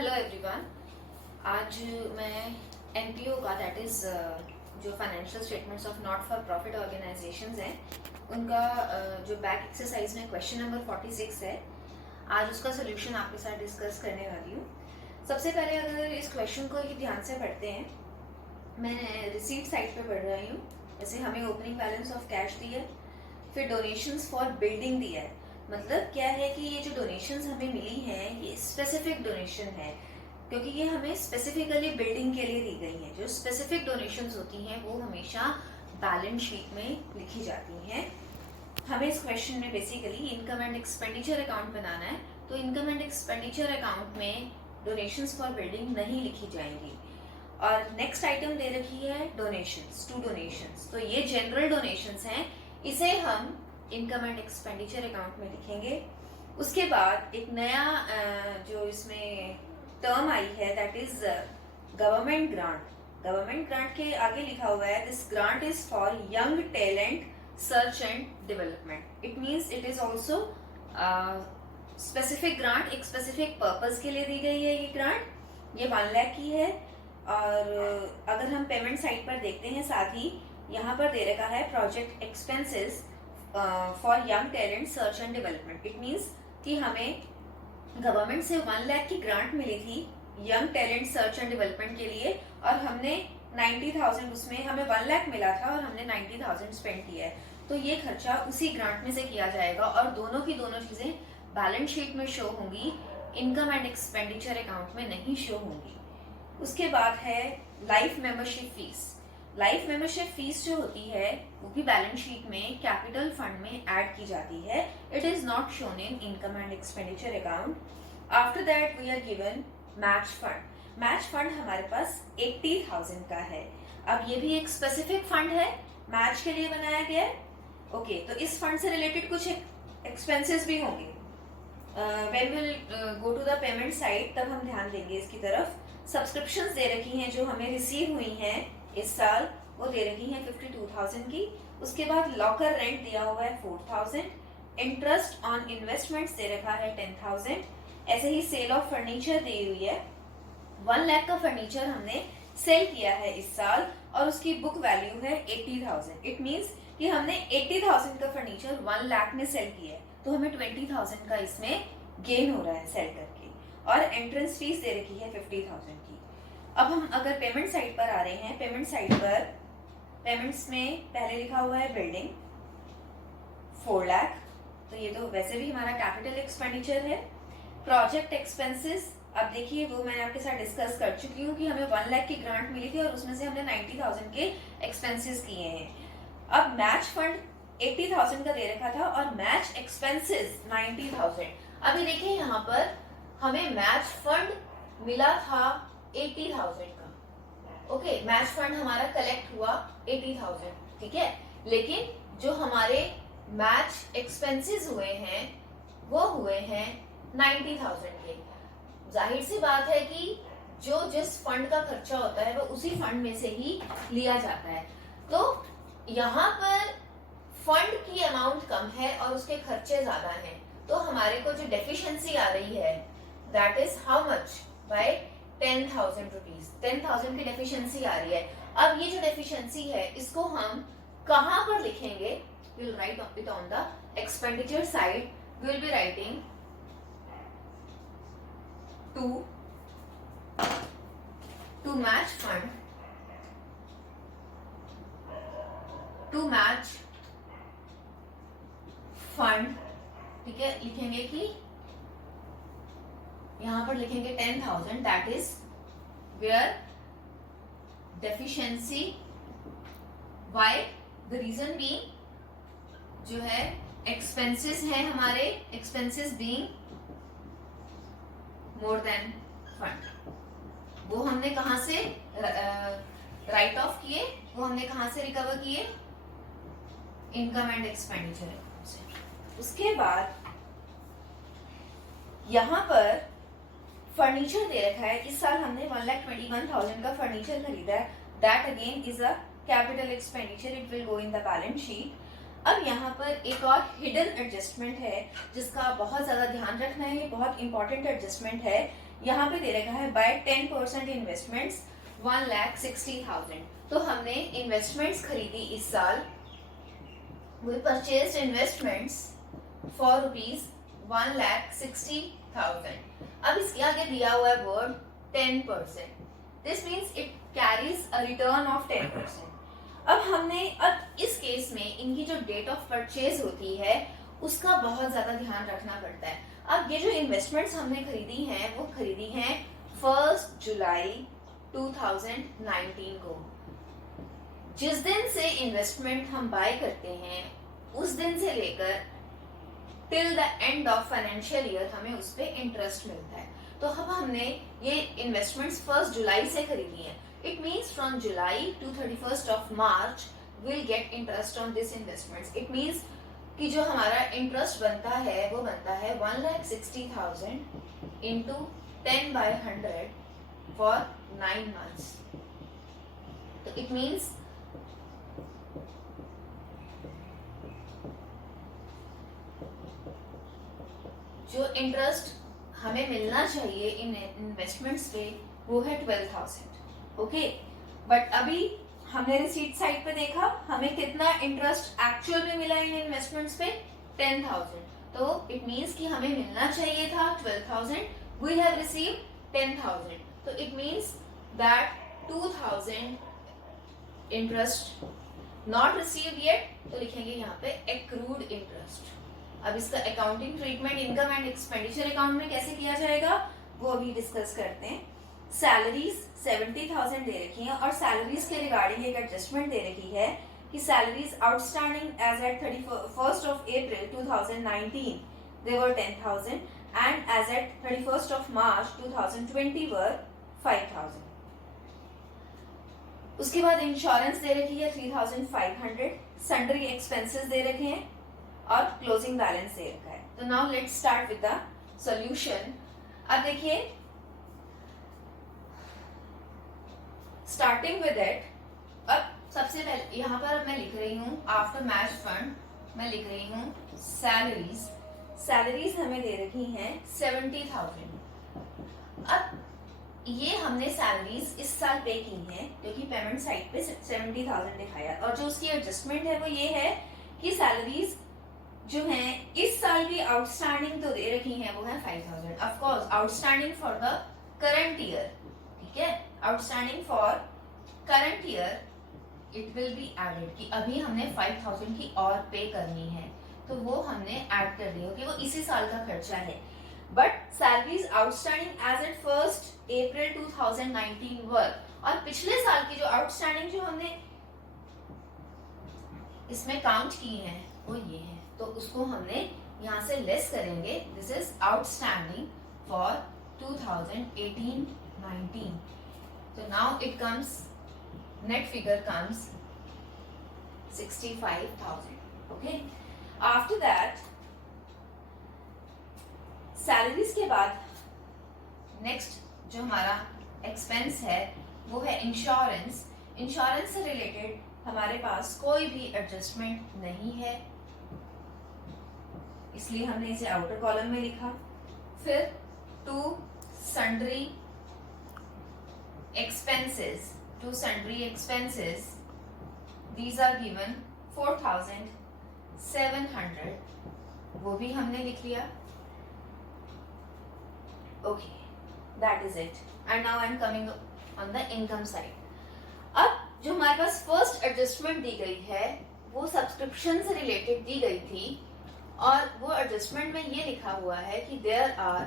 Hello everyone. आज मैं NPO का दैट इज़ जो financial statements of not for profit organisations हैं उनका जो बैक एक्सरसाइज में क्वेश्चन नंबर 46 है, आज उसका सोल्यूशन आपके साथ डिस्कस करने वाली हूँ। सबसे पहले अगर इस क्वेश्चन को ही ध्यान से पढ़ते हैं, मैं रिसीट साइड पे पढ़ रही हूँ। जैसे हमें ओपनिंग बैलेंस ऑफ कैश दी है, फिर डोनेशंस फॉर बिल्डिंग दिया है। मतलब क्या है कि ये जो डोनेशंस हमें मिली हैं ये स्पेसिफिक डोनेशन है, क्योंकि ये हमें स्पेसिफिकली बिल्डिंग के लिए दी गई है। जो स्पेसिफिक डोनेशंस होती हैं वो हमेशा बैलेंस शीट में लिखी जाती हैं। हमें इस क्वेश्चन में basically income and expenditure account बनाना है, तो इनकम एंड एक्सपेंडिचर अकाउंट में डोनेशंस फॉर बिल्डिंग नहीं लिखी जाएंगी। और नेक्स्ट आइटम दे रखी है डोनेशंस, टू डोनेशंस। तो ये जनरल डोनेशंस हैं, इसे हम इनकम एंड एक्सपेंडिचर अकाउंट में लिखेंगे। उसके बाद एक नया जो इसमें टर्म आई है that is government grant. Government grant के आगे लिखा हुआ है this grant is for young talent search and development. It means it is also specific grant, एक स्पेसिफिक पर्पज के लिए दी गई है। ये ग्रांट ये 1 लाख की है। और अगर हम पेमेंट साइड पर देखते हैं, साथ ही यहाँ पर दे रखा है project expenses for young talent search and development. It means कि हमें गवर्नमेंट से 1 लाख की ग्रांट मिली थी young talent search and development के लिए, और हमने 90,000, उसमें हमें 1 लाख मिला था और हमने 90,000 स्पेंड किया है। तो ये खर्चा उसी ग्रांट में से किया जाएगा और दोनों की दोनों चीजें बैलेंस शीट में शो होंगी, इनकम एंड एक्सपेंडिचर अकाउंट में नहीं शो होंगी। उसके बाद है life membership fees. Life membership fees जो होती है वो भी बैलेंस शीट में कैपिटल फंड में ऐड की जाती है। It is not shown in income and expenditure account. After that we are given match fund. Match fund हमारे पास 80,000 का है। अब ये भी एक स्पेसिफिक फंड है, मैच के लिए बनाया गया है। ओके, तो इस फंड से रिलेटेड कुछ एक्सपेंसेस भी होंगे। When will go to the payment side तब हम ध्यान देंगे इसकी तरफ। सब्सक्रिप्शंस दे रखी हैं जो हमें रिसीव हुई हैं इस साल, वो दे रखी हैं 52,000 की। उसके बाद लॉकर रेंट दिया हुआ है 4,000। इंटरेस्ट ऑन इन्वेस्टमेंट्स दे रखा है 10,000। ऐसे ही सेल ऑफ फर्नीचर दी हुई है। 1 लाख का फर्नीचर हमने सेल किया है इस साल और उसकी बुक वैल्यू है 80,000। इट मीन्स कि हमने 80,000 का फर्नीचर 1 लाख में सेल किया है, तो हमें 20,000 का इसमें गेन हो रहा है सेल करके। और एंट्रेंस फीस दे रखी है 50,000 की। अब हम अगर पेमेंट साइड पर आ रहे हैं, पेमेंट साइड पर पेमेंट्स में पहले लिखा हुआ है बिल्डिंग 4 लाख, तो ये तो वैसे भी हमारा कैपिटल एक्सपेंडिचर है। प्रोजेक्ट एक्सपेंसेस, अब देखिए वो मैंने आपके साथ डिस्कस कर चुकी हूँ कि हमें 1 लाख की ग्रांट मिली थी और उसमें से हमने 90,000 के एक्सपेंसेस किए हैं। अब मैच फंड 80,000 का दे रखा था और मैच एक्सपेंसेस 90,000। अभी देखिए यहाँ पर हमें मैच फंड मिला था 80,000 का। ओके, मैच फंड हमारा कलेक्ट हुआ 80,000, ठीक है। लेकिन जो हमारे मैच एक्सपेंसेस हुए हैं वो हुए हैं 90,000 के। जाहिर सी बात है कि जो जिस फंड का खर्चा होता है वो उसी फंड में से ही लिया जाता है। तो यहाँ पर फंड की अमाउंट कम है और उसके खर्चे ज्यादा हैं, तो हमारे को जो डेफिशिएंसी आ रही है that is how much, by 10,000 rupees. 10,000 की डेफिशिएंसी आ रही है। अब ये जो डेफिशिएंसी है इसको हम कहां पर लिखेंगे? We will write it on the expenditure side. We will be writing to match fund, to match fund, ठीक है। लिखेंगे कि यहां पर लिखेंगे 10,000 that is where deficiency, why the reason being जो है एक्सपेंसेस है हमारे, expenses being more than fund. वो हमने कहां से राइट ऑफ किए, वो हमने कहां से रिकवर किए? इनकम एंड एक्सपेंडिचर से। उसके बाद यहां पर फर्नीचर दे रखा है। इस साल हमने 1,21,000 का फर्नीचर खरीदा है। That again is a capital expenditure, it will go in the balance sheet. अब यहाँ पर एक और हिडन एडजस्टमेंट है जिसका बहुत ज्यादा ध्यान रखना है, ये बहुत इंपॉर्टेंट एडजस्टमेंट है यहाँ पे दे रखा है बाय 10% इन्वेस्टमेंट्स 1,60,000। तो हमने इन्वेस्टमेंट्स खरीदी इस साल, we purchased investments for rupees 1,60,000। अब इसके आगे दिया हुआ है word 10%, this means it carries a return of 10%। अब इस केस में इनकी जो डेट ऑफ परचेज होती है उसका बहुत ज्यादा ध्यान रखना पड़ता है। अब ये जो इन्वेस्टमेंट्स हमने खरीदी हैं वो खरीदी हैं 1 जुलाई 2019 को। जिस दिन से इन्वेस्टमेंट हम बाय करते हैं उस दिन से लेकर till the end of financial year हमें उस पे इंटरेस्ट मिलता है। तो अब हमने ये इन्वेस्टमेंट्स 1 जुलाई से खरीदी है, it means from July to 31st of March will get interest on this investments. It means कि जो हमारा इंटरेस्ट बनता है वो बनता है 1,60,000 इंटू 10/100 फॉर 9 months। तो इट मीन्स जो इंटरेस्ट हमें मिलना चाहिए इन इन्वेस्टमेंट्स पे वो है 12,000। ओके, बट अभी हमने रिसीट साइड पे देखा हमें कितना इंटरेस्ट एक्चुअल में मिला इन इन्वेस्टमेंट्स पे 10,000। तो इट मीन्स कि हमें मिलना चाहिए था 12,000, वी हैव रिसीव्ड 10,000। तो it means that 2,000 interest not received yet, तो लिखेंगे यहाँ पे एक्रूड इंटरेस्ट। अब इसका accounting treatment income and expenditure account में कैसे किया जाएगा वो अभी डिस्कस करते हैं। सैलरीज 70,000 दे रखी है और सैलरीज के रिगार्डिंग एक एडजस्टमेंट दे रखी है कि salaries outstanding as at 31st of April 2019 they were 10,000 and as at 31st of March 2020 were 5,000। उसके बाद इंश्योरेंस दे रखी है 3,500, सन्ड्री एक्सपेंसेस दे रखे हैं और क्लोजिंग बैलेंस दे रखा है। तो now let's start with the solution. अब देखिए स्टार्टिंग विद इट, अब सबसे पहले यहाँ पर मैं लिख रही हूँ आफ्टर मैच फंड, मैं लिख रही हूँ सैलरीज। सैलरीज हमें दे रखी हैं 70,000। अब ये हमने सैलरीज इस साल पे की हैं क्योंकि पेमेंट साइड पे 70,000 दिखाया, और जो उसकी एडजस्टमेंट है वो ये है कि सैलरीज जो हैं इस साल भी आउटस्टैंडिंग तो दे रखी हैं वो है 5,000। Of course outstanding for the current year, ठीक है, outstanding for current year it will be added कि अभी हमने 5,000 की और पे करनी है, तो वो हमने ऐड कर दी कि वो इसी साल का खर्चा है। But salaries outstanding as at 1 April 2019 were, और पिछले साल की जो आउटस्टैंडिंग जो हमने इसमें काउंट की है वो ये है, तो उसको हमने यहाँ से लेस करेंगे। This is outstanding for 2018-19। तो now it comes, net figure comes 65,000। Okay, after that salaries के बाद नेक्स्ट जो हमारा एक्सपेंस है वो है इंश्योरेंस। इंश्योरेंस से रिलेटेड हमारे पास कोई भी एडजस्टमेंट नहीं है, इसलिए हमने इसे आउटर कॉलम में लिखा। फिर to sundry expenses, these are given 4,700, वो भी हमने लिख लिया। Okay, that is it. And now I am coming on the income side. अब जो हमारे पास फर्स्ट एडजस्टमेंट दी गई है वो सब्सक्रिप्शन से रिलेटेड दी गई थी, और वो एडजस्टमेंट में ये लिखा हुआ है कि there are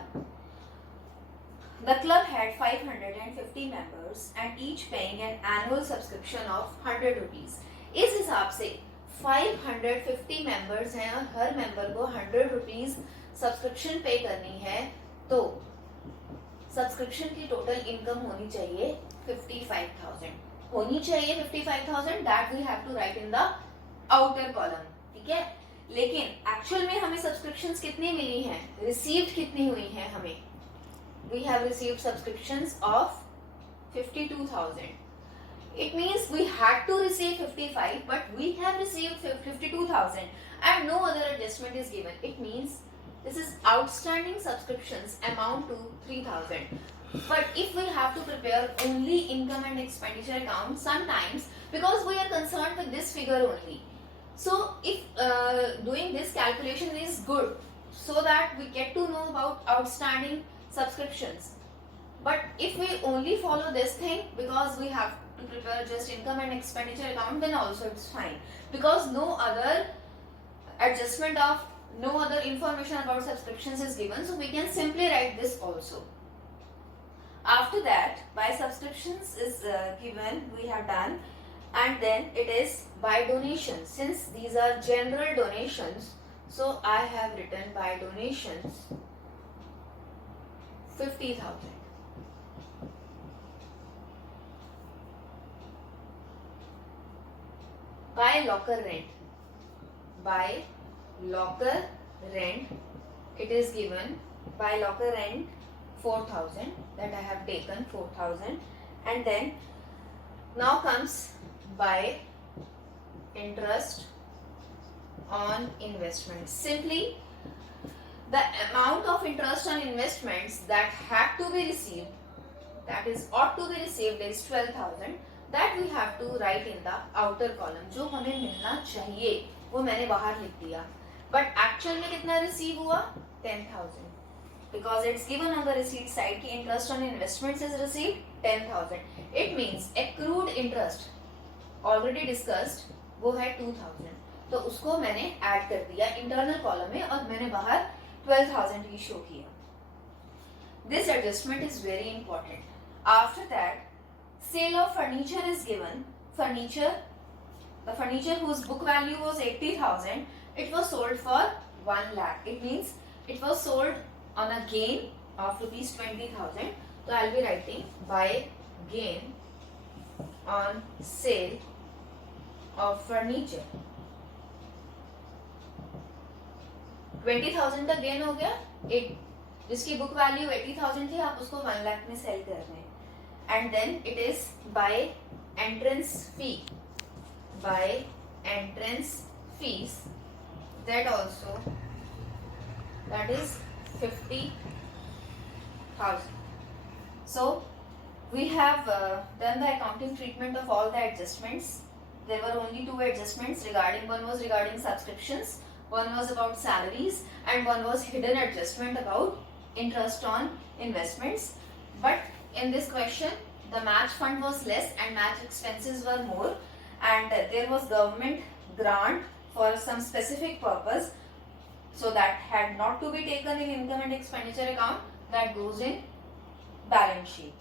the club had 550 members and each paying an annual subscription of 100 rupees. इस हिसाब से 550 मेंबर्स हैं और हर मेंबर को 100 रुपीज सब्सक्रिप्शन पे करनी है, तो सब्सक्रिप्शन की टोटल इनकम होनी चाहिए 55,000 होनी चाहिए 55,000। That we have to write in the outer column, ठीक है। लेकिन एक्चुअल में हमें सब्सक्रिप्शंस कितनी मिली हैं, रिसीव्ड कितनी हुई हैं हमें, we have received subscriptions of 52,000। It means we had to receive 55, but we have received 52,000 and no other adjustment is given. It means this is outstanding subscriptions amount to 3,000. But if we have to prepare only income and expenditure account, sometimes because we are concerned with this figure only, so if doing this calculation is good, so that we get to know about outstanding subscriptions. But if we only follow this thing, because we have to prepare just income and expenditure account, then also it's fine, because no other adjustment of no other information about subscriptions is given, so we can simply write this also. After that, by subscriptions is given, we have done, and then it is by donations. Since these are general donations, so I have written by donations 50,000. By locker rent, by locker rent, it is given by locker rent 4,000, that I have taken 4,000, and then now comes by interest on investments. Simply the amount of interest on investments that had to be received, that is ought to be received, is 12,000. That we have to write in the outer column. जो हमें मिलना चाहिए वो मैंने बाहर लिख दिया, but actual में कितना receive हुआ? 10,000. Because it's given on the receipt side कि interest on investments is received 10,000. It means accrued interest already discussed वो है 2,000. तो उसको मैंने add कर दिया internal column में और मैंने बाहर 12,000 ही show किया. This adjustment is very important. After that, sale of furniture is given. Furniture, the furniture whose book value was 80,000, it was sold for 1 lakh. It means it was sold on a gain of rupees 20,000. So I'll be writing by gain on sale of furniture. 20,000 का gain हो गया. एक जिसकी book value 80,000 थी, आप उसको 1 लाख में cell कर रहे हैं. And then it is by entrance fee. By entrance fees, that also, that is 50,000. So we have done the accounting treatment of all the adjustments. There were only 2 adjustments regarding, one was regarding subscriptions, one was about salaries, and one was hidden adjustment about interest on investments. But in this question, the match fund was less and match expenses were more, and there was government grant for some specific purpose, so that had not to be taken in income and expenditure account, that goes in balance sheet.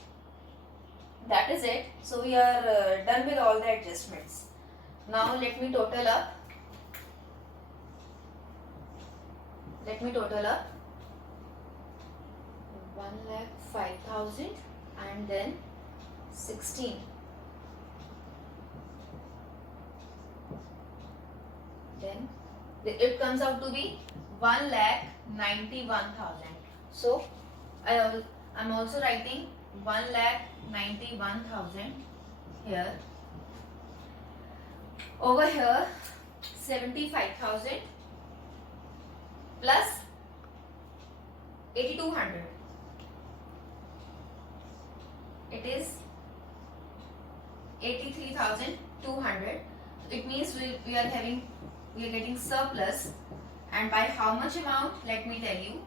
That is it. So we are done with all the adjustments. Now let me total up. Let me total up 1,05,000 and then 16. Then it comes out to be 1,91,000. So I'm also writing 1,91,000 here. Over here 75,000 plus 8,200. It is 83,200. It means we are getting surplus, and by how much amount, let me tell you.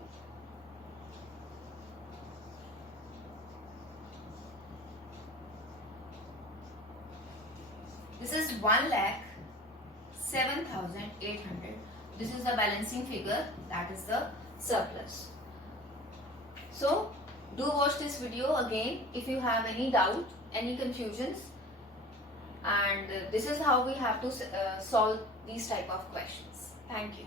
This is 1,07,800. This is the balancing figure, that is the surplus. So do watch this video again if you have any doubt, any confusions, and this is how we have to solve these type of questions. Thank you.